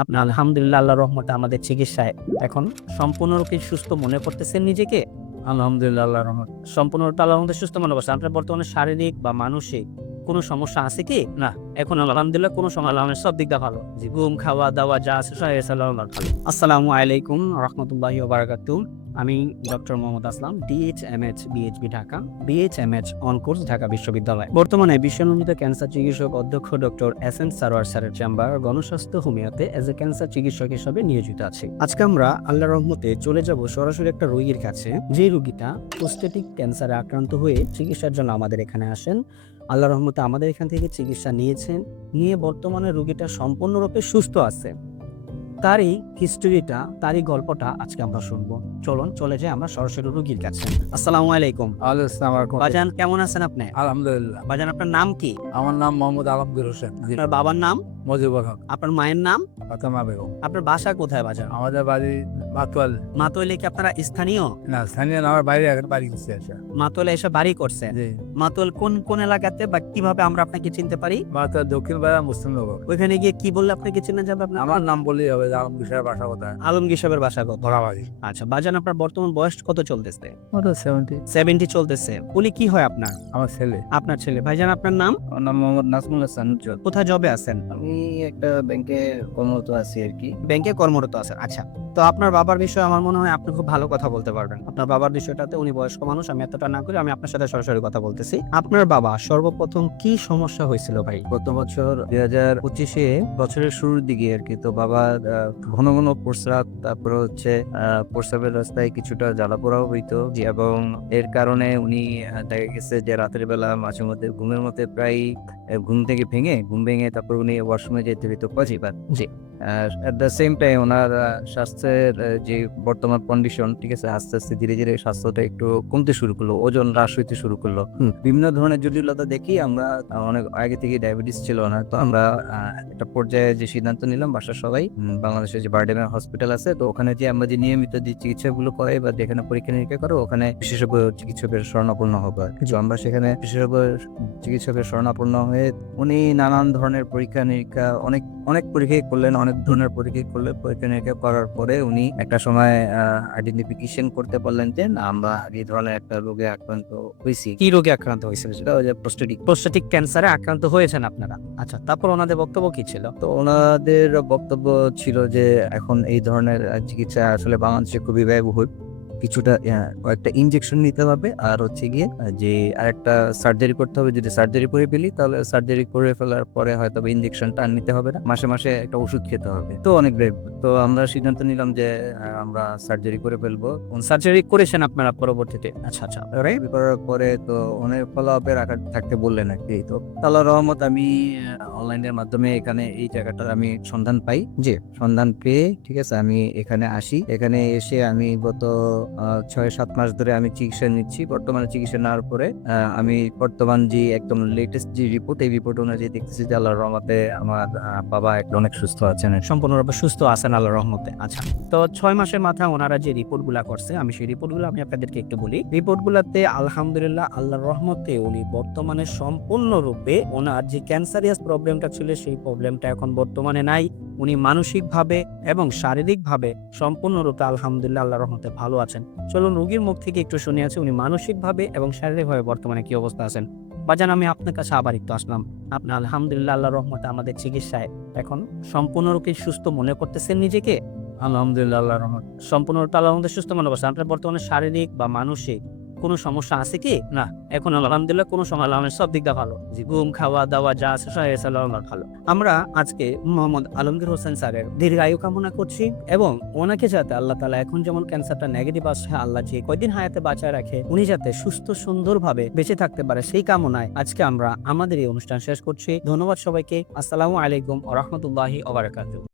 আপনি আলহামদুলিল্লাহ আল্লাহর রহমতে আমাদের চিকিৎসায় এখন সম্পূর্ণরূপে সুস্থ মনে করতেছেন নিজেকে? আলহামদুলিল্লাহ আল্লাহর রহমত। সম্পূর্ণরূপে আল্লাহর রহমতে সুস্থ মনে করছেন। আপনার বর্তমানে শারীরিক বা মানসিক কোনো সমস্যা আছে কি? না, এখন আলহামদুলিল্লাহ কোনো সময় আল্লাহ সব দিক দিয়ে ভালো। জি, ঘুম, খাওয়া, দাওয়া যা আছে সব আল্লাহর ভালো। আসসালামু আলাইকুম রাহমাতুল্লাহি ওয়া বারাকাতুহু। আমি doctor Mohammad Aslam, DHMH BHB Dhaka, BHMH on course Dhaka বিশ্ববিদ্যালয়। বর্তমানে বিশ্বনন্দিত ক্যান্সার চিকিৎসক অধ্যক্ষ ডক্টর এস এন সারোয়ার স্যারের চেম্বার গণস্বাস্থ্য হোমিওতে এজ এ ক্যান্সার চিকিৎসক হিসেবে নিয়োজিত আছি। আজকে আমরা আল্লাহর রহমতে চলে যাব সরাসরি একটা রোগীর কাছে, যে রোগীটা প্রোস্টেটিক ক্যান্সারে আক্রান্ত হয়ে চিকিৎসার জন্য আমাদের এখানে আসেন। আল্লাহর রহমতে আমাদের এখান থেকে চিকিৎসা নিয়েছেন, নিয়ে বর্তমানে রোগীটা সম্পূর্ণরূপে সুস্থ আছে। তারই হিস্টোরিটা, তারই গল্পটা আজকে আমরা শুনবো। চলুন চলে যাই আমরা সরাসরি রোগীর কাছে। আসসালামু আলাইকুম। আসসালামু আলাইকুম। বাজান কেমন আছেন আপনি? আলহামদুলিল্লাহ। বাজান আপনার নাম কি? আমার নাম মোহাম্মদ আলমগীর হোসেন। জি, আপনার বাবার নাম? মজিবুর হক। আপনার মায়ের নাম? ফাতেমা বেগম। আপনার বাসা কোথায় বাজান? আমাদের বাড়ি মাতোয়াল। মাতোয়ালে কি আপনারা স্থানীয়? না, স্থানীয় না, আমার বাইরে এখন বাড়ি গেছে আসা। মাতোয়ালে এসে বাড়ি করছেন? জি, মাতোয়াল কোন কোন এলাকাতে বা কিভাবে আমরা আপনাকে চিনতে পারি? মাতোয়াল দক্ষিণ পাড়া মুসলিমনগর। ওইখানে গিয়ে কি বললে আপনাকে চিনা যাবে? আপনার আমার নাম বললেই হবে যে আলমগীর সাহেব বাসা কোথায়? আলমগীর সাহেবের বাসা কোথায়? ধরাবাড়ি। আচ্ছা বাজান, আপনার বর্তমান বয়স কত চলতেছে? কত 70? 70 চলতেছে। উনি কি হয় আপনার? আমার ছেলে। আপনার ছেলে। ভাইজান আপনার নাম? আমার নাম মোহাম্মদ নাজমুল হাসান উজ্জ্বল। কোথায় জবে আছেন? আমি একটা ব্যাংকে কর্মরত আছি আর কি। ব্যাংকে কর্মরত আছেন। আচ্ছা, তো আপনার বাবার বিষয়ে আমার মনে হয় আপনি খুব ভালো কথা বলতে পারবেন। আপনার বাবার বিষয়টাতে, উনি বয়স্ক মানুষ, আমি এতটা না করে আমি আপনার সাথে সরাসরি কথা বলতেছি। আপনার বাবা সর্বপ্রথম কি সমস্যা হয়েছিল ভাই? গত বছর 2025-এ বছরের শুরুর দিকে আর কি, তো বাবার ঘন ঘন প্রস্রাব, তারপরে হচ্ছে প্রস্রাবের রাস্তায় কিছুটা জ্বালাপোড়াও হইতো, এবং এর কারণে উনি দেখা গেছে যে রাতের বেলা মাঝে মধ্যে ঘুমের মধ্যে প্রায় ঘুম ভেঙে তারপর উনি ওয়াশরুমে যেতে হইতো কয়েকবার। জি। এট দ্য সেম টাইম ওনার স্বাস্থ্যের যে বর্তমান কন্ডিশন, ঠিক আছে, আস্তে আস্তে ধীরে ধীরে স্বাস্থ্যটা একটু কমতে শুরু করলো, ওজন হ্রাস হইতে শুরু করলো। বিভিন্ন ধরনের জটিলতা দেখি আমরা, অনেক আগে থেকে ডায়াবেটিস ছিল না, তো আমরা একটা পর্যায়ে যে সিদ্ধান্ত নিলাম বাসার সবাই, বাংলাদেশের যে বারডেমের হসপিটাল আছে, তো ওখানে যে আমরা যে নিয়মিত যে চিকিৎসাগুলো করে বা যেখানে পরীক্ষা নিরীক্ষা করে, ওখানে বিশেষজ্ঞ চিকিৎসকের শরণাপন্ন হবে। তো আমরা সেখানে বিশেষজ্ঞ চিকিৎসকের শরণাপন্ন হয়ে উনি নানান ধরনের পরীক্ষা নিরীক্ষা, অনেক অনেক পরীক্ষাই করলেন, অনেক ধরনের পরীক্ষা করলে, পরীক্ষা নিরীক্ষা করার পরে উনি একটা সময় আইডেন্টিফিকেশন করতে পারলেন যে না, আমরা এই ধরনের একটা রোগে আক্রান্ত হয়েছি। কি রোগে আক্রান্ত হয়েছিল সেটা? সেটা ওই যে প্রস্টেটিক। প্রোস্টেটিক ক্যান্সারে আক্রান্ত হয়েছেন আপনারা। আচ্ছা, তারপর ওনাদের বক্তব্য কি ছিল? তো ওনাদের বক্তব্য ছিল যে এখন এই ধরনের চিকিৎসা আসলে বাংলাদেশে খুবই ব্যয়বহুল, কিছুটা কয়েকটা ইনজেকশন নিতে হবে, আর হচ্ছে গিয়ে যে আরেকটা সার্জারি করতে হবে। যদি সার্জারি করে ফেলি তাহলে সার্জারি করে ফেলার পরে হয়তো ইনজেকশনটা আর নিতে হবে না, মাসে মাসে একটা ওষুধ খেতে হবে। তো অনেক ব্যয়বহুল। তো আমরা সিদ্ধান্ত নিলাম যে আমরা সার্জারি করে ফেলবো। সার্জারি করেছেন আপনারা পরবর্তীতে? আচ্ছা আচ্ছা। সার্জারি করার পরে তো অনেক ফলো আপের আকার থাকতে বললেন আর কি। তো আল্লাহর রহমত আমি অনলাইনের মাধ্যমে এখানে এই জায়গাটার আমি সন্ধান পাই। যে সন্ধান পেয়ে, ঠিক আছে, আমি এখানে আসি। এখানে এসে আমি গত 6-7 মাস ধরে আমি চিকিৎসা নিচ্ছি। বর্তমানে চিকিৎসা নেওয়ার পরে আমি বর্তমান যে একদম লেটেস্ট যে রিপোর্ট, এই রিপোর্ট অনুযায়ী দেখতেছি যে আল্লাহর রহমতে আমার বাবা একটা অনেক সুস্থ আছেন, সম্পূর্ণরূপে সুস্থ আছেন আল্লাহর রহমতে। আচ্ছা, তো 6 মাসের মাথায় ওনারা যে রিপোর্টগুলা করছে, আমি সেই রিপোর্টগুলো আমি আপনাদেরকে একটু বলি। রিপোর্টগুলোতে আলহামদুলিল্লাহ আল্লাহর রহমতে উনি বর্তমানে সম্পূর্ণরূপে ওনার যে ক্যান্সারিয়াস প্রবলেমটা ছিল সেই প্রবলেমটা এখন বর্তমানে নাই। উনি মানসিকভাবে এবং শারীরিকভাবে সম্পূর্ণরূপে আলহামদুলিল্লাহ আল্লাহর রহমতে ভালো আছেন। চলুন রোগীর মুখ থেকে একটু শুনে আছি উনি মানসিকভাবে এবং শারীরিকভাবে বর্তমানে কি অবস্থা আছেন। বাজান, আমি আপনার কাছে আবার একটু আসলাম। আপনি আলহামদুলিল্লাহ আল্লাহর রহমতে আমাদের চিকিৎসায় এখন সম্পূর্ণরূপে সুস্থ মনে করতেছেন নিজেকে? আলহামদুলিল্লাহ আল্লাহর রহমত। সম্পূর্ণরূপে আল্লাহর রহমতে সুস্থ মনে করছেন। আপনার বর্তমানে শারীরিক বা মানসিক কোনো সমস্যা আছে কি? না, এখন আলহামদুলিল্লাহ কোনো সময় আল্লাহর সব দিক দিয়ে ভালো। জি, ঘুম, খাওয়া, দাওয়া যা আছে সব আল্লাহর ভালো। আমরা আজকে মোহাম্মদ আলমগীর হোসেন স্যারের দীর্ঘায়ু কামনা করছি, এবং ওনাকে যাতে আল্লাহ তাআলা এখন যেমন ক্যান্সারটা নেগেটিভ আসছে, আল্লাহ যে কয়দিন হায়াতে বাঁচায় রাখে, উনি যাতে সুস্থ সুন্দরভাবে বেঁচে থাকতে পারে, সেই কামনায় আজকে আমরা আমাদের এই অনুষ্ঠান শেষ করছি। ধন্যবাদ সবাইকে। আসসালামু আলাইকুম ওয়া রাহমাতুল্লাহি ওয়া বারাকাতুহু।